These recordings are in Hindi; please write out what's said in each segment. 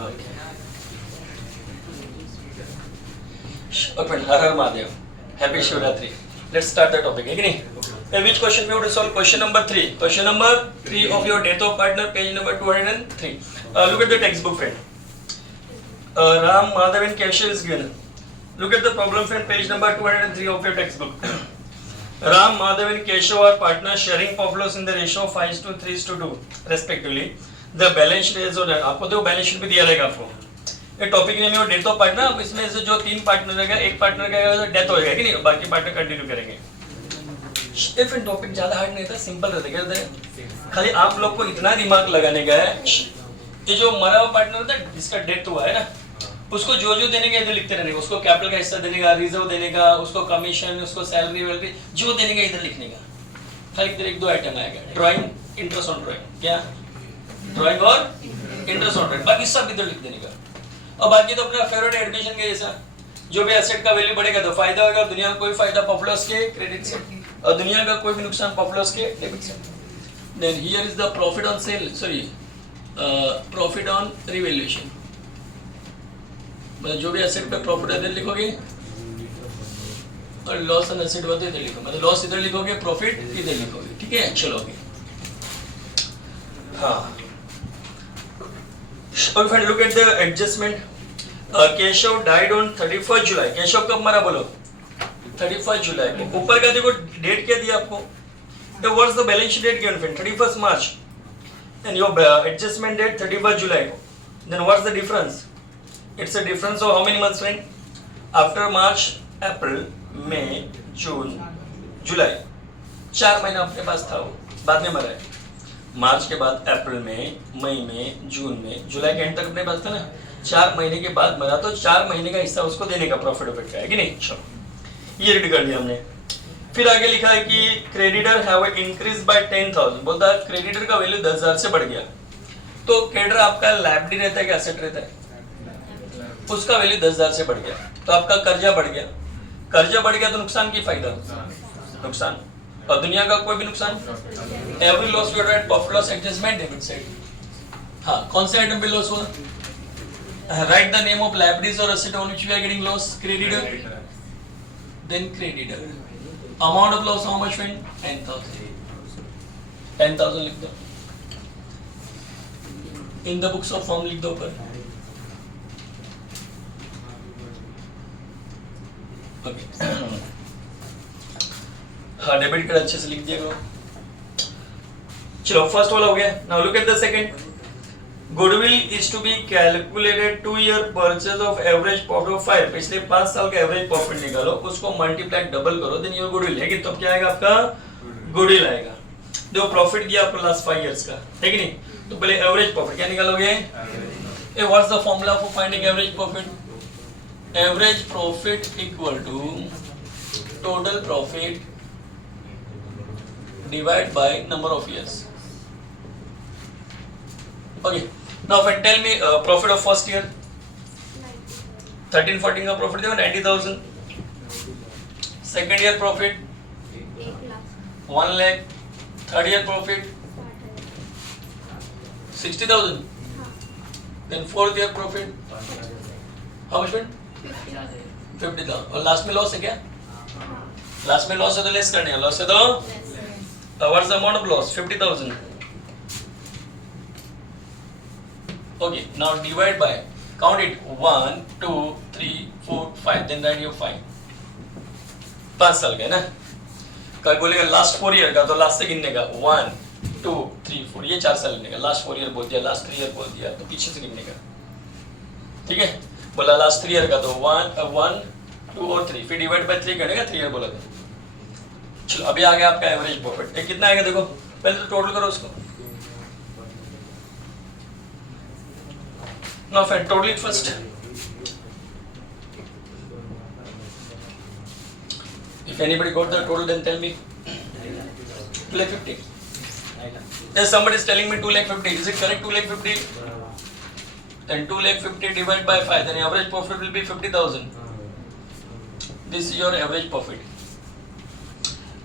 Okay, her her Mahadev, happy Shivratri. Let's start the topic. है कि नहीं? Which question we have to solve? Question number 3. Question number 3 of your death of partner, page number 203. Look at the textbook, friend. Ram, Madhav, and Keshav is given. Look at the problem, friend. Page number 203 of your textbook. Ram, Madhav, and Keshav are partners sharing pop loss in the ratio of 5:3:2, respectively. The balance sheet is on. आपको तो balance sheet भी दिया रहेगा आपको. ये टॉपिक नेम है डेथ ऑफ पार्टनर. अब इसमें से जो 3 पार्टनर रहेगा, एक पार्टनर का डेथ होएगा कि नहीं, बाकी पार्टनर कंटिन्यू करेंगे. ये फिर टॉपिक ज्यादा हार्ड नहीं था, सिंपल रहता है. खाली आप लोग को इतना दिमाग लगाने का है, ये जो मरा हुआ पार्टनर होता है जिसका डेथ हुआ है ना, उसको जो जो देने का इधर लिखते रहने का. उसको कैपिटल का हिस्सा देने का, रिजर्व देने का, उसको कमीशन, उसको सैलरी वैलरी जो देने का इधर लिखने का. खाली इधर 1-2 आइटम आएगा. ड्राइंग, इंटरेस्ट ऑन ड्राइंग, क्या ड्राइंग और इंटरेस्ट ऑन ड्राइंग, बाकी सब इधर लिख देने का. और बाकी तो अपना फेवरेट एडमिशन के जैसा, जो भी एसेट का वैल्यू बढ़ेगा तो फायदा होगा. दुनिया में कोई फायदा पॉपुलर्स के क्रेडिट से, और दुनिया का कोई भी नुकसान पॉपुलर्स के डेबिट से. Then here is the profit on sale, sorry profit on revaluation. मतलब जो भी एसेट पे प्रॉफिट इधर लिखोगे और लॉस ऑन एसेट होता है इधर लिखोगे. मतलब लॉस इधर लिखोगे, प्रॉफिट इधर लिखोगे. ठीक है, चलोगे. हाँ, और फिर look at the adjustment. Keshav died on 31st July. Keshav कब मरा बोलो? 31st July को. ऊपर का देखो डेट क्या दिया आपको. तो what's the balance sheet date given? 31st March. And your adjustment date 31st July को. Then what's the difference? It's a difference of how many months, friend? After March, April, May, June, July. 4 महीना अपने पास था वो, बाद में मरा है. मार्च के बाद अप्रैल में, मई में, जून में, जुलाई के एंड तक अपने पास था ना. 4 महीने के बाद मरा, तो 4 महीने का हिस्सा उसको देने का प्रॉफिट ऑफ का है कि नहीं. चलो ये रेडी कर लिया हमने. फिर आगे लिखा है कि क्रेडिटर हैव इंक्रीज बाय 10,000. बोलता है क्रेडिटर का वैल्यू 10,000 से बढ़ गया. तो क्रेडिटर आपका लायबिलिटी रहता है कि एसेट रहता है? उसका वैल्यू 10,000 से बढ़ गया, तो आपका कर्जा बढ़ गया. कर्जा बढ़ गया तो नुकसान की फायदा, नुकसान. और दुनिया का कोई भी नुकसान, every loss you write profit loss adjustment debit side. हाँ, कौन से आइटम पे लॉस हुआ? Write the name of liabilities और asset on which we are getting loss. Creditor, then creditor. Amount of loss how much friend? 10,000. 10,000 लिख दो. In the books of form लिख दो ऊपर. ओके, हाँ डेबिट कार्ड अच्छे से लिख दिया करो. चलो फर्स्ट वाला हो गया. Now look at the second. Goodwill is to be calculated 2 year purchase of average profit of 5. पिछले 5 साल का एवरेज प्रॉफिट निकालो, उसको मल्टीप्लाई डबल करो, देन योर गुडविल है कि तब क्या आएगा आपका गुडविल आएगा. जो प्रॉफिट दिया आपको लास्ट 5 इयर्स का है कि नहीं. तो पहले एवरेज प्रॉफिट क्या निकालोगे? A what's the formula for finding average profit? Average profit equal to total profit divide by number of years. Okay, now friend tell me profit of first year. 13-14 का प्रॉफिट देखो 90,000. Second year profit 1 lakh. Third year profit 60,000. Then fourth year profit how much friend? 50,000. और लास्ट में लॉस है क्या? लास्ट में लॉस है तो लेस करने का. लॉस है तो what's the amount of loss? 50,000. Okay, now divide by, count it 1, 2, 3, 4, 5. Then write your 5. 5 साल का है ना. कल बोलेगा लास्ट 4 ईयर का, तो लास्ट से गिनने का 1, 2, 3, 4. ये 4 साल गिनने का. लास्ट 4 ईयर बोल दिया, लास्ट 3 ईयर बोल दिया, तो पीछे से गिनने का. ठीक है, बोला लास्ट 3 ईयर का तो 1, 2 और 3. फिर डिवाइड बाय 3 करेगा. 3 ईयर बोला था. चलो अभी आ गया आपका एवरेज प्रॉफिट. ये कितना आएगा देखो, पहले तो टोटल करो उसको. Now friend total it first. If anybody got the total then tell me. 2,50,000. Yes, somebody is telling me 2,50,000. Is it correct? 2,50,000. Then 2,50,000 divided by 5. Then average profit will be 50,000. This is your average profit.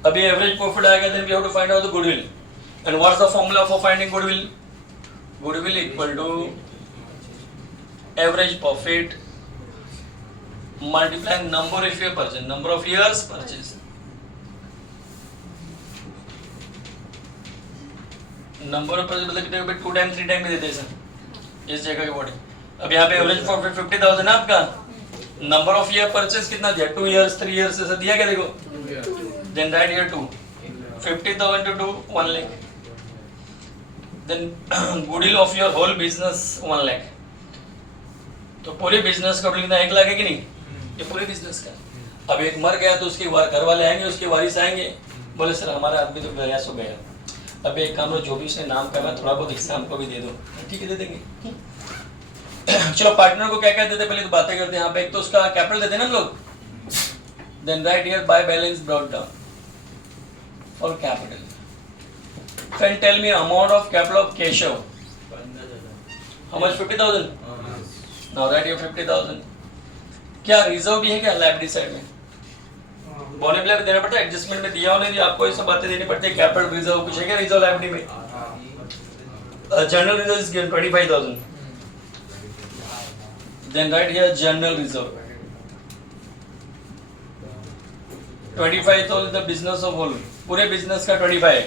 अभी एवरेज प्रॉफिट आएगा, then we have to find out the goodwill. And what's the formula for finding goodwill? Goodwill equal to average profit multiply number of year purchase, number of years purchase, number of purchase मतलब कितने 2 टाइम 3 टाइम भी देते हैं सर इस जगह के बॉडी। अब यहाँ पे एवरेज प्रॉफिट 50,000 है आपका, नंबर ऑफ ईयर परचेज कितना दिया 2 इयर्स 3 इयर्स ऐसा दिया क्या, देखो then right here 2 50,000 to 1 lakh, then goodwill of your whole business 1 lakh, तो पूरे बिजनेस का कितना 1 लाख है कि नहीं, ये पूरे बिजनेस का। अब एक मर गया तो उसके घर वाले आएंगे, उसके वारिस आएंगे, बोले सर हमारा आदमी तो गया सो गया, अब एक काम लो जो भी उसने नाम करना थोड़ा बहुत हिस्सा हमको भी दे दो, ठीक है दे देंगे। चलो पार्टनर को क्या क्या देते पहले तो बातें करते हैं यहाँ पे, एक तो उसका कैपिटल देते हैं ना हम लोग, then right here by balance brought down for capital. Can tell me amount of capital of Keshav? How much? 50,000. Now write here 50,000. क्या रिजर्व भी है क्या लाइबिलिटी साइड में? बोनेबल देना पड़ता है, एडजस्टमेंट में दिया होने आपको ये सब बातें देनी पड़ती है। कैपिटल रिजर्व कुछ है क्या रिजर्व लाइबिलिटी में? General reserve is given 25,000. Then write here general reserve. 25,000 the business of whole. पूरे बिजनेस का 25 है।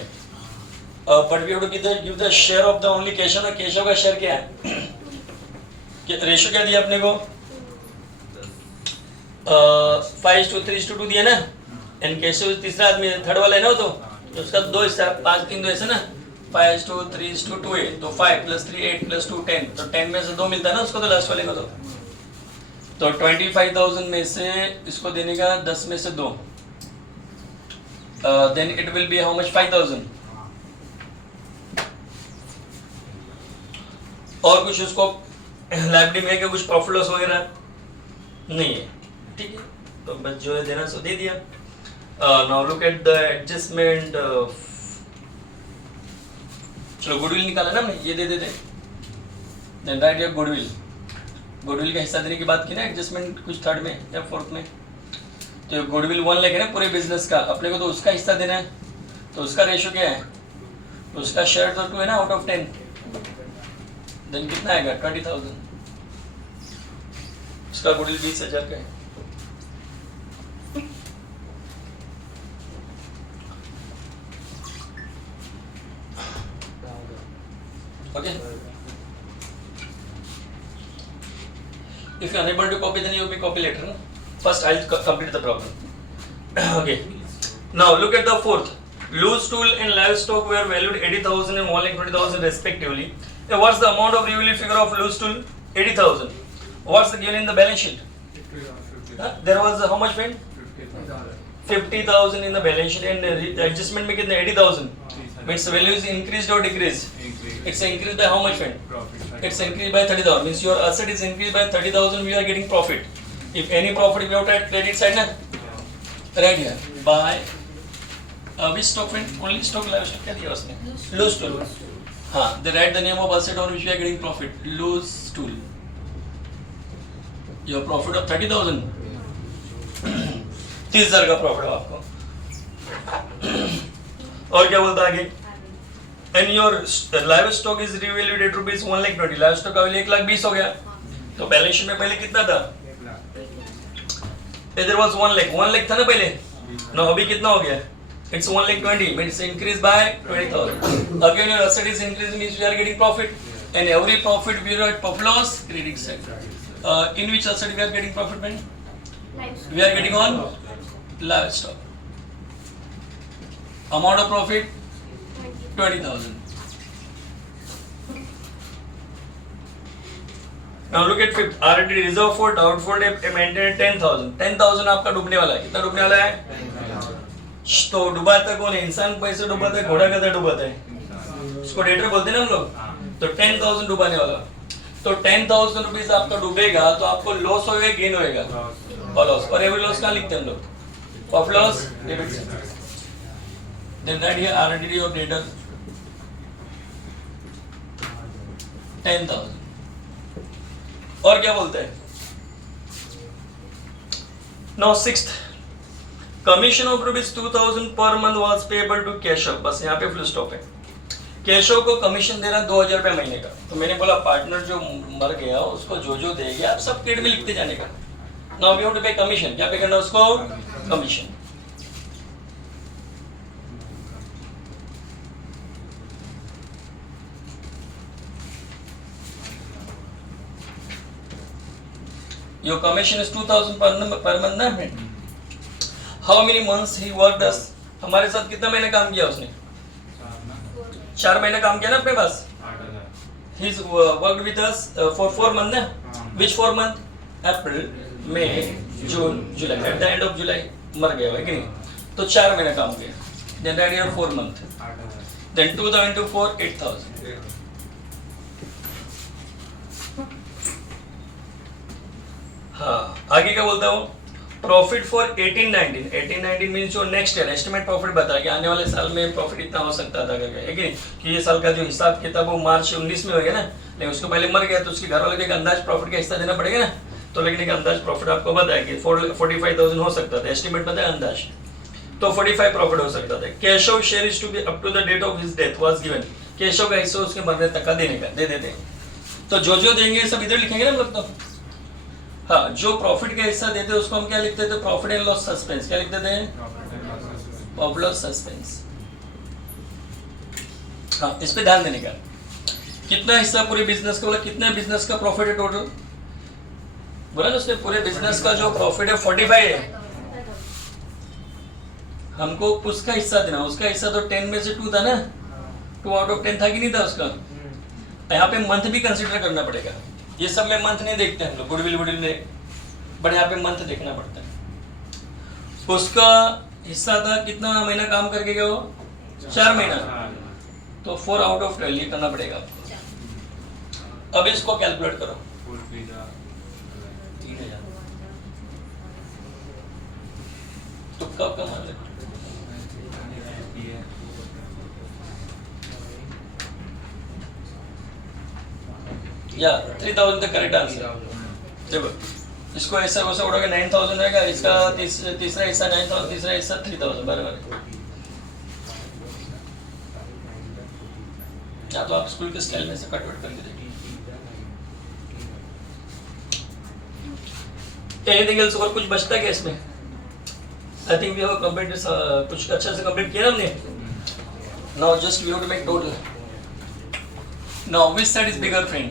But we have to give the share of the only Keshav ना, केशव का शेयर क्या है? रेशियो क्या दिया अपने को? 5:3:2 दिया ना, एंड केशव तीसरा आदमी थर्ड वाला है ना, वो तो उसका 2 हिस्सा 5-3 2 ऐसे ना, 5:3:2 है तो 5 + 3 8 + 2 10, तो 10 में से 2 मिलता है ना उसको, तो लास्ट वाले को तो 25,000 में से इसको देने का 10 में से 2, then it will be how much 5,000। और कुछ उसको लाइबिलिटी में क्या कुछ प्रॉफिट लॉस वगैरह नहीं है, ठीक है, तो बस जो है देना सो दे दिया। Now look at the adjustment. चलो गुडविल निकाला ना हमने, ये दे देते, then right here goodwill. Goodwill का हिस्सा देने की बात की ना, एडजस्टमेंट कुछ थर्ड में या फोर्थ में, तो गुडविल 1 लाख है ना पूरे बिजनेस का, अपने को तो उसका हिस्सा देना है, तो उसका रेशियो क्या है, तो उसका शेयर तो 2 है ना आउट ऑफ 10, देन कितना आएगा 20,000, उसका गुडविल 20,000 का है। Okay, if you are unable to copy then you may copy later, no? First I'll complete the problem. Okay, now look at the fourth. Loose tool and livestock were valued 80,000 and 1,20,000 respectively. Now what's the amount of revenue figure of loose tool? 80,000. What's the given in the balance sheet? There was how much paid? 50,000 in the balance sheet, and the adjustment में कितने 80,000. Means the value is increased or decreased? It's increased by how much paid? It's increased by 30,000. Means your asset is increased by 30,000. We are getting profit. If any profit we have to add credit side ना, right here by which stock friend? Only stock livestock क्या दिया उसने? Loose tool. हाँ, they write the name of asset on which we are getting profit. Loose tool. Your profit of 30,000. 30,000 का प्रॉफिट है आपको। और क्या बोलता है आगे? And your livestock is revalued at rupees 1,20,000. Livestock का वैल्यू 1,20,000 हो गया। तो बैलेंस शीट में पहले कितना था? There was 1 lakh. 1 lakh था ना पहले? No, अभी कितना हो गया? It's 1,20,000. Means increased by 20,000. Again your asset is increasing, means we are getting profit. And every profit we are at profit loss credit side. In which asset we are getting profit when? We are getting on livestock. Amount of profit 20,000. Now look at fifth. R&D reserve for doubtful debt maintained 10,000. 10,000 आपका डूबने वाला है। कितना डूबने वाला है? तो डुबाता कौन है? इंसान पैसे डुबाता है, घोड़ा गधा डुबाता है। उसको डेटर बोलते हैं ना हम लोग। तो 10,000 डुबाने वाला। तो 10,000 रुपीस आपका डूबेगा तो आपको लॉस होएगा, गेन होएगा? और लॉस। और एवरी लॉस कहाँ लिखते हैं हम लोग? Profit loss debit side. Then right here R&D of debtor 10,000. और क्या बोलते हैं? Now sixth, commission of rupees 2,000 per month was payable to Keshav. बस यहाँ पे फुल स्टॉप है। केशव को कमीशन दे रहा 2,000 रुपये महीने का, तो मैंने बोला पार्टनर जो मर गया उसको जो देगी आप सब क्रेडिट में लिखते जाने का। नाउ वी हैव टू पे कमीशन, क्या पे करना उसको? Commission. Your commission is 2,000 per month ना friend? How many months he worked us? हमारे साथ कितना महीने काम किया उसने? 4 महीने काम किया ना अपने पास? He's worked with us for 4 months ना? Which 4 month? April, May, June, July. At the end of July मर गया है कि नहीं? तो 4 महीने काम किया. Then add your 4 month. Then 2,000 into 4, 8,000. हाँ, आगे क्या बोलता हूँ? प्रॉफिट फॉर 18-19 मीन्स जो नेक्स्ट ईयर एस्टिमेट प्रॉफिट बता कि आने वाले साल में प्रॉफिट इतना हो सकता था करके, है कि नहीं? कि ये साल का जो हिसाब किताब वो मार्च 19 में हो गया ना, लेकिन उसको पहले मर गया तो उसके घर वाले को एक अंदाज प्रॉफिट का हिस्सा देना पड़ेगा ना, तो लेकिन एक अंदाज प्रॉफिट आपको बताया कि 45,000 हो सकता था, एस्टिमेट बताया अंदाज, तो 45 प्रॉफिट हो सकता था। Keshav share is to be up to the date of his death was given, Keshav का हिस्सा उसके मरने तक का देने का, दे देते। तो जो देंगे सब इधर लिखेंगे ना हम लोग। तो हाँ, जो प्रॉफिट का हिस्सा देते उसको हम क्या लिखते थे? Profit and loss suspense. क्या लिखते थे? Profit loss suspense. हाँ, इस पे ध्यान देने का। कितना हिस्सा पूरे बिजनेस का, बोला कितना बिजनेस का प्रॉफिट है टोटल? बोला ना उसने पूरे बिजनेस का जो प्रॉफिट है 45 है, हमको उसका हिस्सा देना। उसका हिस्सा तो 10 में से 2 था ना, 2 आउट ऑफ 10 था कि नहीं था उसका? यहाँ पे मंथ भी कंसिडर करना पड़ेगा। ये सब में मंथ नहीं देखते हम लोग, गुडविल में, बट यहाँ पे मंथ देखना पड़ता है। उसका हिस्सा था कितना महीना काम करके गया वो? 4 महीना, तो 4 आउट ऑफ 12 ये करना पड़ेगा आपको। अब इसको कैलकुलेट करो। तो कब कमा ले? या 3,000 तक करेक्ट आंसर। देखो इसको ऐसा वैसा उड़ोगे 9,000 रहेगा, इसका तीसरा हिस्सा 9,000, तीसरा हिस्सा 3,000, बराबर। या तो आप स्कूल के स्टाइल में से कटवट करके देखिए। एनीथिंग एल्स, और कुछ बचता है क्या इसमें? I think we have complete कुछ अच्छा से कंप्लीट किया ना हमने। Now just we have to make total. Now which side is bigger friend?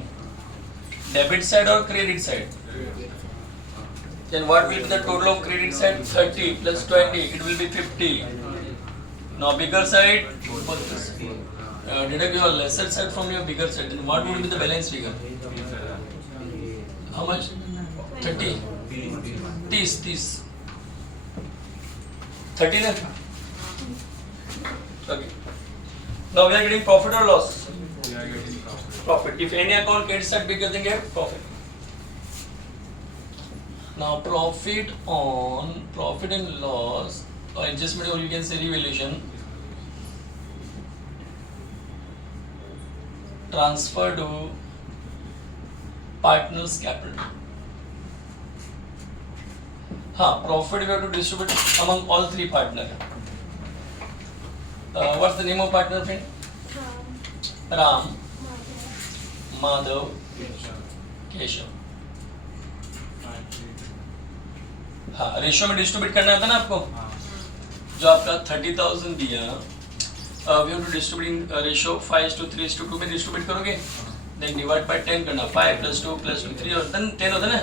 Debit side or credit side? Then what will be the total of credit side? 30 plus 20, it will be 50. Now bigger side, deduct your lesser side from your bigger side. Then what will be the balance figure? How much? 30. 30. 30 na? Okay. Now we are getting profit or loss? We are getting Profit. If any account credit side bigger than get profit. Now profit on profit and loss or adjustment, or you can say revaluation, transfer to partners capital. हाँ, profit we have to distribute among all 3 partners. What's the name of partner friend? Ram, Madhav, Keshav. हाँ, रेशियो में डिस्ट्रीब्यूट करना था ना आपको। जो आपका 30,000 दिया, we have to distribute ratio 5:3:2 में डिस्ट्रीब्यूट करोगे, देन डिवाइड बाय 10 करना, 5 + 2 + 2 3 और देन 10 होता ना,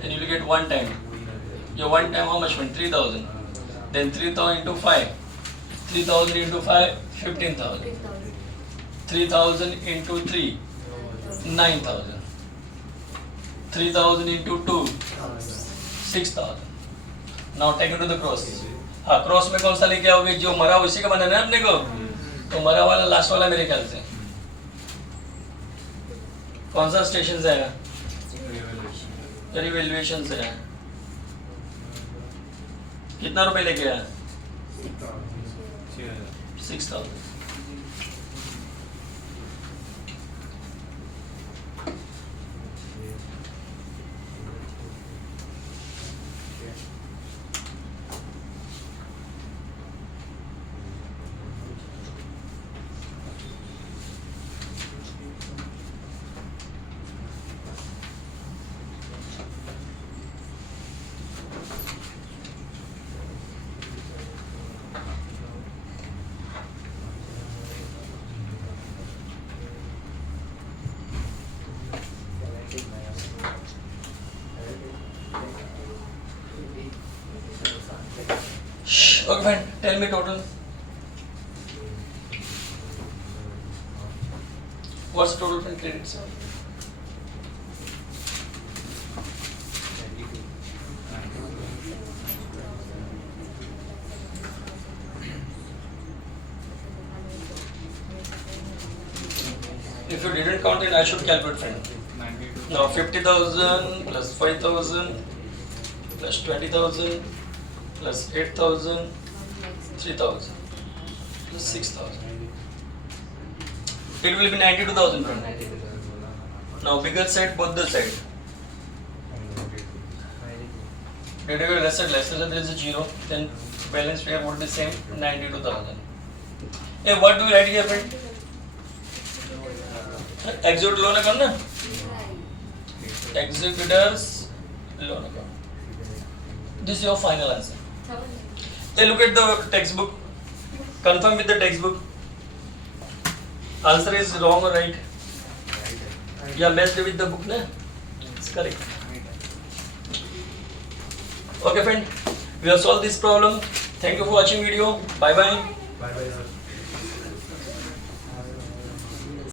then you will get one time. Your one time how much? 3,000, then 3,000 into 5, 3,000 into 5 15,000, 3,000 into 3 9,000, 3,000 into 2 6,000. Now take it to the cross. हाँ, क्रॉस में कौन सा लेके आओगे? जो मरा उसी का बनाना है अपने को, तो मरा वाला लास्ट वाला मेरे ख्याल से कौन सा स्टेशन से आया? रिवैल्यूएशन से आया। कितना रुपए लेके आया? 6,000। Okay, fine. Tell me total. What's the total from credits? If you didn't count it, I should calculate, friend. Now 50,000 plus 5,000 plus 20,000 plus 8,000, 3,000 plus 6,000. It will be 92,000, friend. Now bigger side, both the side. Derivative lesser, there is a 0, then balance figure would be same, 92,000. Hey, what do we write here, friend? Execute loan account, na? Executors loan account. This is your final answer. Hey, look at the textbook. Confirm with the textbook. Answer is wrong or right? You are messed with the book, na? It's correct. Okay, friend. We have solved this problem. Thank you for watching video. Bye bye. Bye bye, sir.